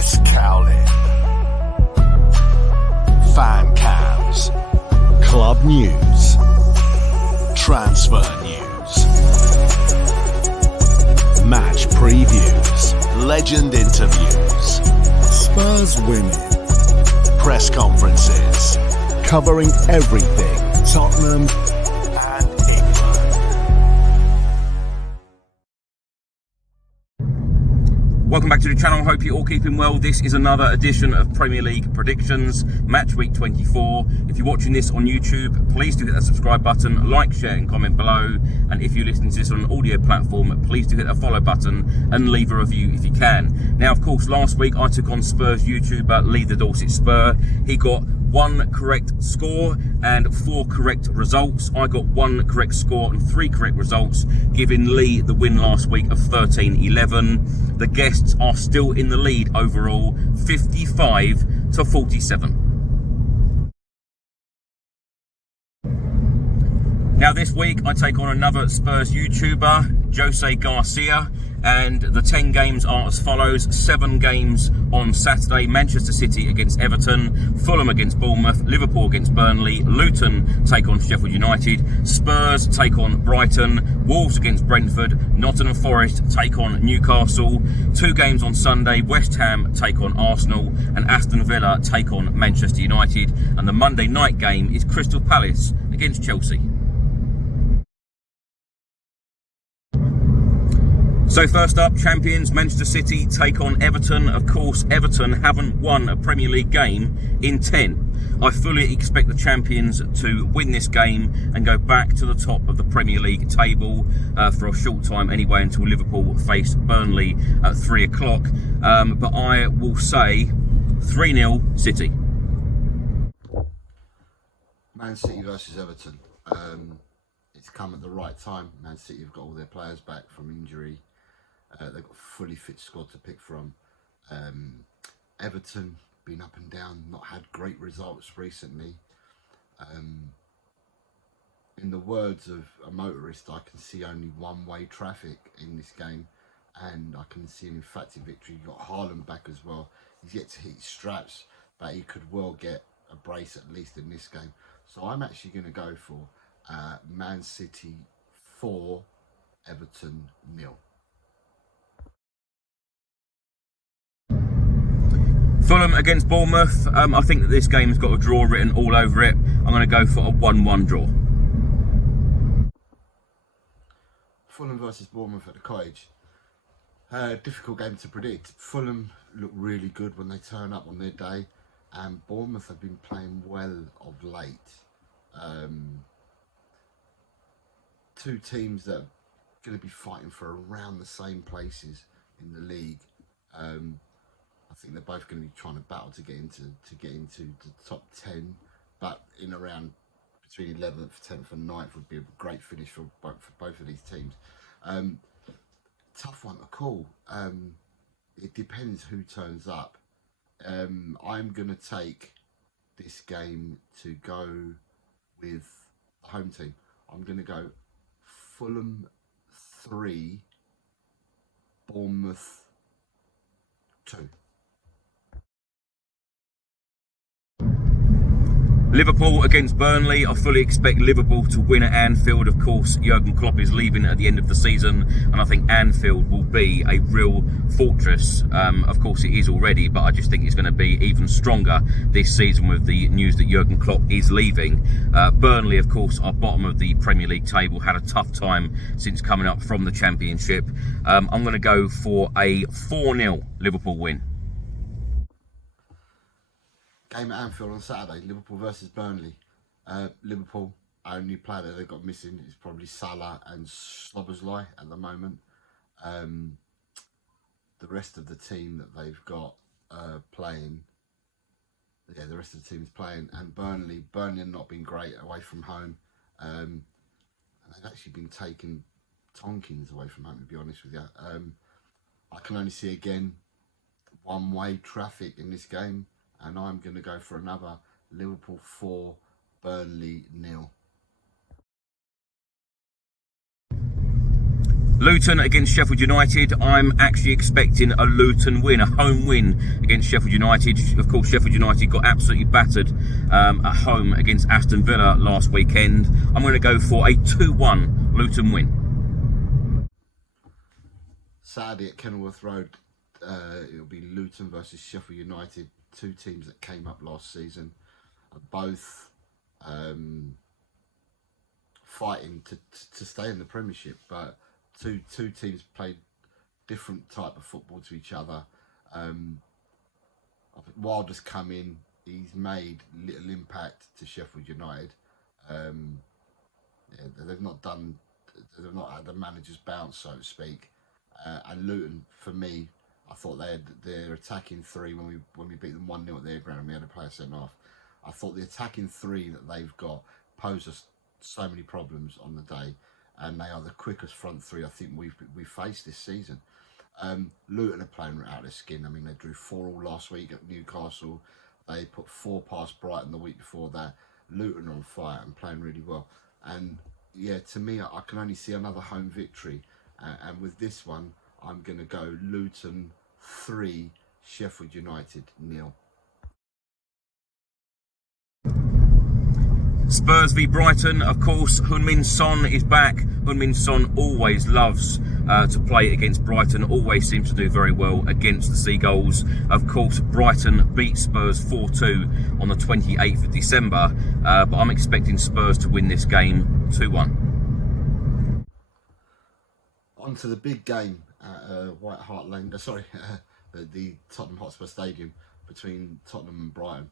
Chris Cowlin. Fan cams. Club news. Transfer news. Match previews. Legend interviews. Spurs winning. Press conferences. Covering everything Tottenham and England. Welcome back to the channel. Hope you're all keeping well. This is another edition of Premier League predictions, match week 24. If you're watching this on YouTube, please do hit that subscribe button, like, share and comment below. And if you're listening to this on an audio platform, please do hit that follow button and leave a review if you can. Now, of course, last week I took on Spurs YouTuber Lee the Dorset Spur. He got 1 correct score and 4 correct results. I got 1 correct score and 3 correct results, giving Lee the win last week of 13-11. The guests are still in the lead overall, 55-47. Now this week I take on another Spurs YouTuber, Jose Garcia, and the 10 games are as follows. 7 games on Saturday: Manchester City against Everton, Fulham against Bournemouth, Liverpool against Burnley, Luton take on Sheffield United, Spurs take on Brighton, Wolves against Brentford, Nottingham Forest take on Newcastle. 2 games on Sunday: West Ham take on Arsenal and Aston Villa take on Manchester United. And the Monday night game is Crystal Palace against Chelsea. So first up, champions Manchester City take on Everton. Of course, Everton haven't won a Premier League game in 10. I fully expect the champions to win this game and go back to the top of the Premier League table for a short time anyway, until Liverpool face Burnley at 3 o'clock. But I will say 3-0 City. Man City versus Everton. It's come at the right time. Man City have got all their players back from injury. They've got a fully fit squad to pick from. Everton been up and down, not had great results recently. In the words of a motorist, I can see only one-way traffic in this game, and I can see an emphatic victory. You've got Haaland back as well. He's yet to hit his straps, but he could well get a brace at least in this game. So I'm actually going to go for Man City 4, Everton 0. Fulham against Bournemouth. I think that this game's got a draw written all over it. I'm going to go for a 1-1 draw. Fulham versus Bournemouth at the Cottage. Difficult game to predict. Fulham look really good when they turn up on their day, and Bournemouth have been playing well of late. 2 teams that are going to be fighting for around the same places in the league. I think they're both going to be trying to battle to get into the top 10, but in around between 11th, 10th and 9th would be a great finish for both of these teams. Tough one to call. It depends who turns up. I'm going to take this game to go with the home team. I'm going to go Fulham 3, Bournemouth 2. Liverpool against Burnley. I fully expect Liverpool to win at Anfield. Of course, Jurgen Klopp is leaving at the end of the season, and I think Anfield will be a real fortress. Of course, it is already, but I just think it's going to be even stronger this season with the news that Jurgen Klopp is leaving. Burnley, of course, are bottom of the Premier League table, had a tough time since coming up from the Championship. I'm going to go for a 4-0 Liverpool win. Game at Anfield on Saturday, Liverpool versus Burnley. Liverpool, only player that they've got missing is probably Salah and Szoboszlai at the moment. The rest of the team that they've got playing, the rest of the team is playing. And Burnley have not been great away from home. And they've actually been taking Tonkins away from home, to be honest with you. I can only see, again, one-way traffic in this game. And I'm going to go for another Liverpool 4, Burnley 0. Luton against Sheffield United. I'm actually expecting a Luton win, a home win against Sheffield United. Of course, Sheffield United got absolutely battered at home against Aston Villa last weekend. I'm going to go for a 2-1 Luton win. Saturday at Kenilworth Road, it'll be Luton versus Sheffield United, two teams that came up last season, both fighting to stay in the Premiership, but two teams played different type of football to each other. I think Wilder's come in, he's made little impact to Sheffield United. Yeah, they've not had the manager's bounce, so to speak. And Luton, for me, I thought they had their attacking three when we beat them 1-0 at their ground. We had a player sent off. I thought the attacking three that they've got pose us so many problems on the day, and they are the quickest front three I think we've faced this season. Luton are playing out of their skin. I mean, they drew 4-4 last week at Newcastle. They put 4 past Brighton the week before that. Luton are on fire and playing really well. And yeah, to me, I can only see another home victory. And with this one, I'm going to go Luton 3, Sheffield United 0. Spurs v Brighton, of course. Heung-min Son is back. Heung-min Son always loves to play against Brighton, always seems to do very well against the Seagulls. Of course, Brighton beat Spurs 4-2 on the 28th of December, but I'm expecting Spurs to win this game 2-1. On to the big game at White Hart Lane, the Tottenham Hotspur Stadium between Tottenham and Brighton.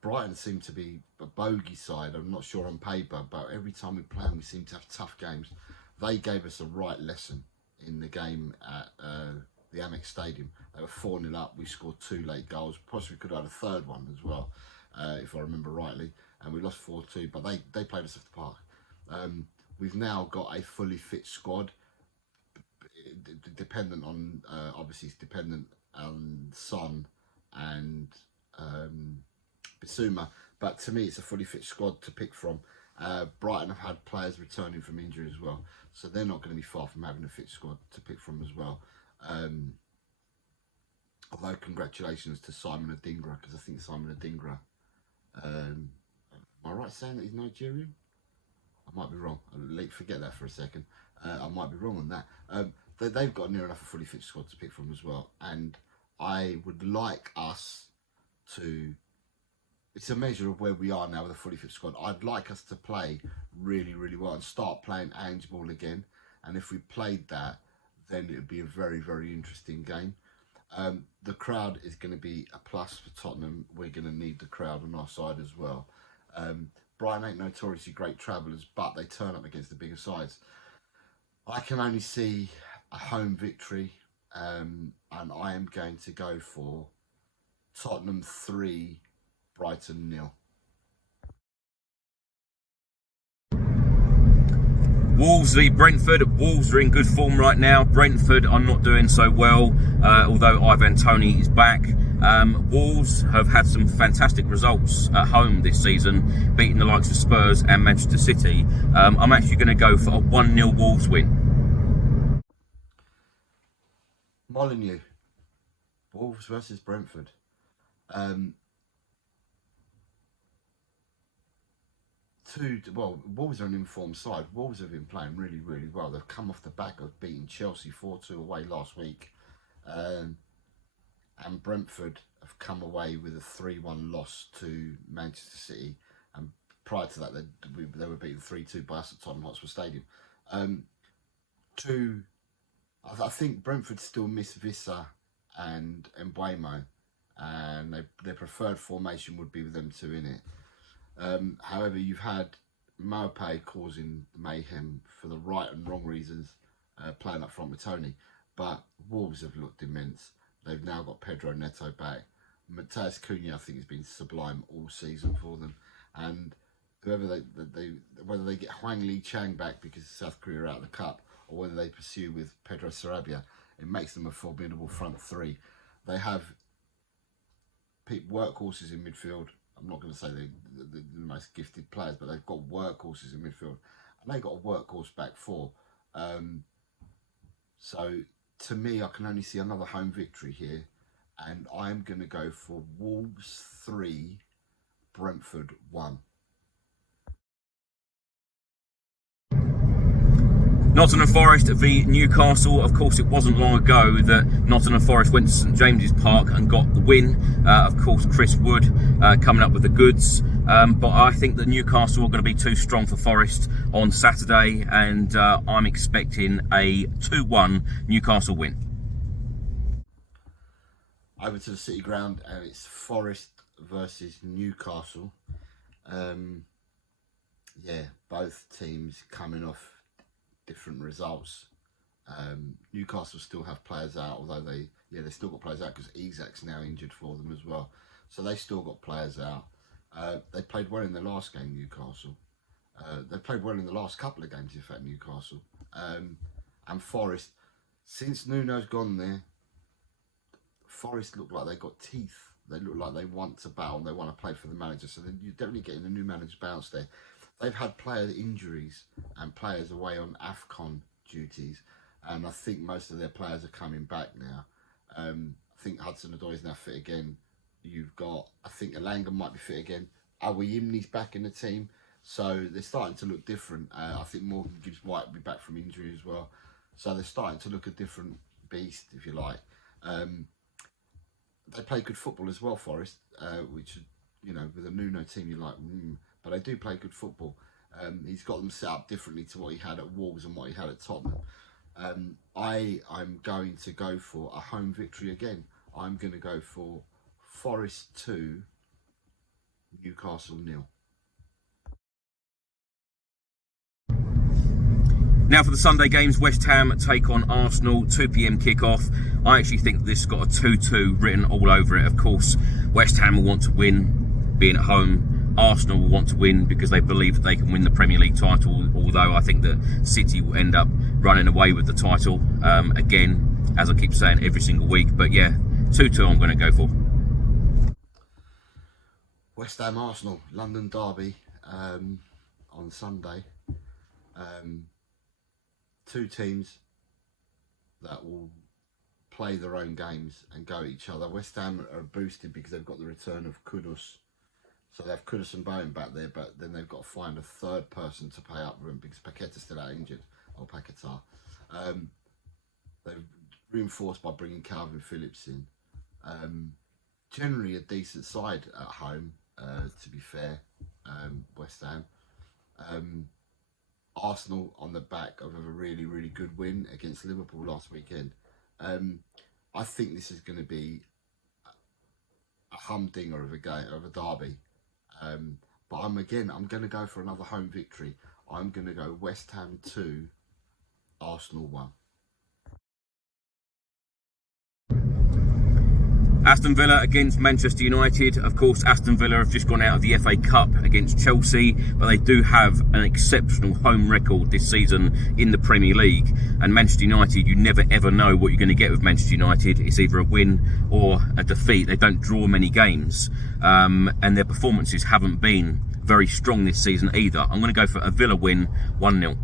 Brighton seem to be a bogey side. I'm not sure on paper, but every time we play them, we seem to have tough games. They gave us a right lesson in the game at the Amex Stadium. They were 4-0 up. We scored 2 late goals. Possibly could have had a third one as well, if I remember rightly. And we lost 4-2, but they played us off the park. We've now got a fully fit squad. Dependent on, obviously, it's dependent on Son and Bissouma, but to me it's a fully fit squad to pick from. Brighton have had players returning from injury as well, so they're not going to be far from having a fit squad to pick from as well. Although congratulations to Simon Adingra, because I think Simon Adingra, am I right saying that he's Nigerian? I might be wrong. I'll forget that for a second. I might be wrong on that. They've got near enough a fully fit squad to pick from as well, and I would like us to, it's a measure of where we are now with a fully fit squad. I'd like us to play really, really well and start playing Ange ball again. And if we played that, then it would be a very, very interesting game. The crowd is going to be a plus for Tottenham. We're going to need the crowd on our side as well. Brighton ain't notoriously great travellers, but they turn up against the bigger sides. I can only see a home victory, and I am going to go for Tottenham 3, Brighton 0. Wolves v Brentford. Wolves are in good form right now. Brentford are not doing so well, although Ivan Toney is back. Wolves have had some fantastic results at home this season, beating the likes of Spurs and Manchester City. I'm actually going to go for a 1-0 Wolves win. Molineux, Wolves versus Brentford. Wolves are an informed side. Wolves have been playing really, really well. They've come off the back of beating Chelsea 4-2 away last week. And Brentford have come away with a 3-1 loss to Manchester City. And prior to that, they were beaten 3-2 by us at Tottenham Hotspur Stadium. I think Brentford still miss Vissa and Mbeumo, and their preferred formation would be with them two in it. However, you've had Maupay causing mayhem for the right and wrong reasons, playing up front with Toney, but Wolves have looked immense. They've now got Pedro Neto back. Matheus Cunha, I think, has been sublime all season for them, and whether they get Hwang Lee Chang back because South Korea are out of the cup, or whether they pursue with Pedro Sarabia, it makes them a formidable front three. They have workhorses in midfield. I'm not going to say they're the most gifted players, but they've got workhorses in midfield, and they've got a workhorse back four. So to me, I can only see another home victory here, and I'm going to go for Wolves 3, Brentford 1. Nottingham Forest v Newcastle. Of course, it wasn't long ago that Nottingham Forest went to St James's Park and got the win. Of course, Chris Wood coming up with the goods. But I think that Newcastle are going to be too strong for Forest on Saturday, and I'm expecting a 2-1 Newcastle win. Over to the City Ground, and it's Forest versus Newcastle. Yeah, both teams coming off different results. Newcastle still have players out, although they still got players out because Isak's now injured for them as well. So they still got players out. They played well in the last game, Newcastle. They played well in the last couple of games, in fact, Newcastle. And Forest, since Nuno's gone there, Forest look like they got teeth. They look like they want to battle. They want to play for the manager. So you're definitely getting a new manager's bounce there. They've had player injuries and players away on AFCON duties, and I think most of their players are coming back now. I think Hudson-Odoi is now fit again. You've got, I think Elanga might be fit again. Awayimni's back in the team, so they're starting to look different. I think Morgan Gibbs-White will be back from injury as well, so they're starting to look a different beast, if you like. They play good football as well, Forest, which, you know, with a Nuno team, you're like, but they do play good football. He's got them set up differently to what he had at Wolves and what he had at Tottenham. I'm going to go for a home victory again. I'm going to go for Forest 2, Newcastle 0. Now for the Sunday games, West Ham take on Arsenal, 2 p.m. kickoff. I actually think this has got a 2-2 written all over it. Of course, West Ham will want to win, being at home. Arsenal will want to win because they believe that they can win the Premier League title, although I think that City will end up running away with the title, again, as I keep saying every single week. But yeah, 2-2 I'm going to go for. West Ham Arsenal, London derby on Sunday. Two teams that will play their own games and go at each other. West Ham are boosted because they've got the return of Kudus. So they have Kudus and Bowen back there, but then they've got to find a third person to pay up for him because Paqueta's still out injured, or Paqueta. They've reinforced by bringing Calvin Phillips in. Generally a decent side at home, to be fair, West Ham. Arsenal on the back of a really, really good win against Liverpool last weekend. I think this is going to be a humdinger of a game, of a derby. But I'm going to go for another home victory. I'm going to go West Ham 2, Arsenal 1. Aston Villa against Manchester United. Of course, Aston Villa have just gone out of the FA Cup against Chelsea, but they do have an exceptional home record this season in the Premier League. And Manchester United, you never ever know what you're going to get with Manchester United. It's either a win or a defeat. They don't draw many games, and their performances haven't been very strong this season either. I'm going to go for a Villa win, 1-0.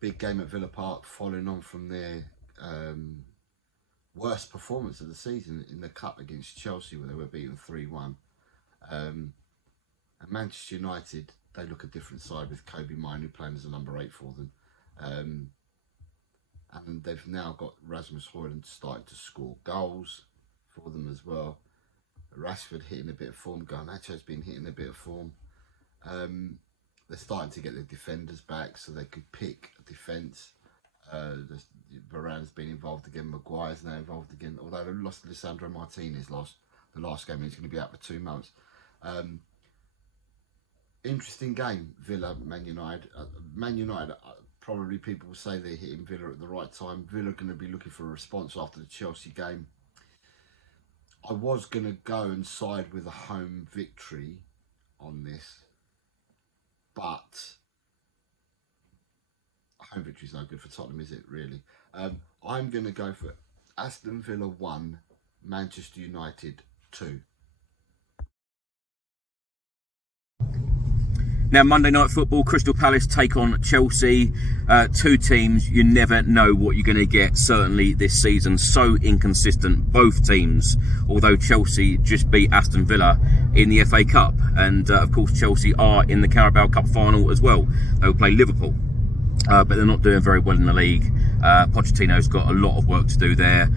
Big game at Villa Park, following on from their worst performance of the season in the Cup against Chelsea, where they were beaten 3-1. And Manchester United, they look a different side with Kobe Minu playing as a number 8 for them. And they've now got Rasmus Højlund starting to score goals for them as well. Rashford hitting a bit of form. Garnacho's been hitting a bit of form. They're starting to get their defenders back so they could pick a defence. Varane's been involved again. Maguire's now involved again. Although they lost Lisandro Martinez the last game, he's going to be out for 2 months. Interesting game, Villa, Man United. Man United, probably people will say they're hitting Villa at the right time. Villa are going to be looking for a response after the Chelsea game. I was going to go and side with a home victory on this, but home victory is no good for Tottenham, is it, really? I'm going to go for Aston Villa 1, Manchester United 2. Now, Monday Night Football, Crystal Palace take on Chelsea. Two teams, you never know what you're going to get, certainly this season. So inconsistent, both teams, although Chelsea just beat Aston Villa in the FA Cup. And, of course, Chelsea are in the Carabao Cup final as well. They will play Liverpool. But they're not doing very well in the league. Pochettino's got a lot of work to do there.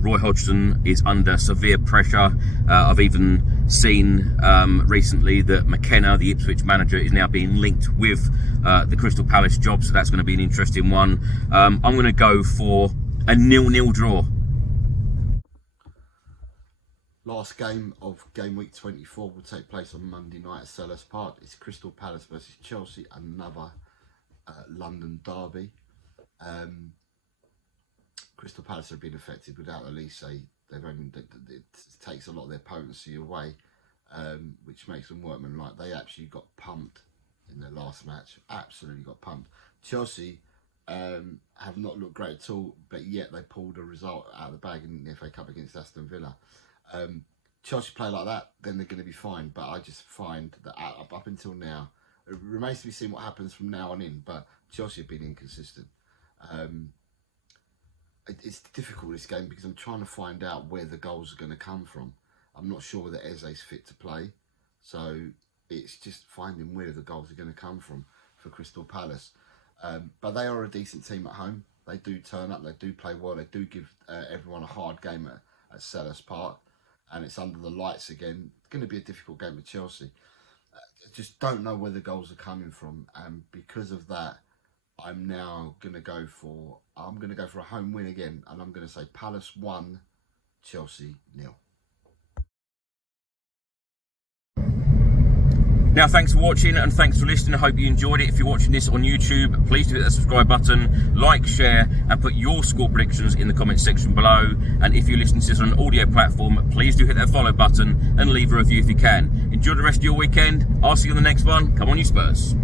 Roy Hodgson is under severe pressure. I've even seen recently that McKenna, the Ipswich manager, is now being linked with the Crystal Palace job, so that's going to be an interesting one. I'm going to go for a 0-0 draw. Last game of game week 24 will take place on Monday night at Selhurst Park. It's Crystal Palace versus Chelsea, another London derby. Crystal Palace have been affected without Elise. It takes a lot of their potency away, which makes them workmanlike. They actually got pumped in their last match. Absolutely got pumped. Chelsea have not looked great at all, but yet they pulled a result out of the bag in the FA Cup against Aston Villa. Chelsea play like that, then they're going to be fine. But I just find that up until now, it remains to be seen what happens from now on in, but Chelsea have been inconsistent. It's difficult, this game, because I'm trying to find out where the goals are going to come from. I'm not sure whether Eze's fit to play, so it's just finding where the goals are going to come from for Crystal Palace. But they are a decent team at home. They do turn up, they do play well, they do give everyone a hard game at Selhurst Park, and it's under the lights again. It's going to be a difficult game with Chelsea. I just don't know where the goals are coming from, and because of that, I'm now going to go for a home win again, and I'm going to say Palace 1, Chelsea 0. Now, thanks for watching and thanks for listening. I hope you enjoyed it. If you're watching this on YouTube, please do hit that subscribe button, like, share, and put your score predictions in the comment section below. And if you're listening to this on an audio platform, please do hit that follow button and leave a review if you can. Enjoy the rest of your weekend. I'll see you on the next one. Come on, you Spurs.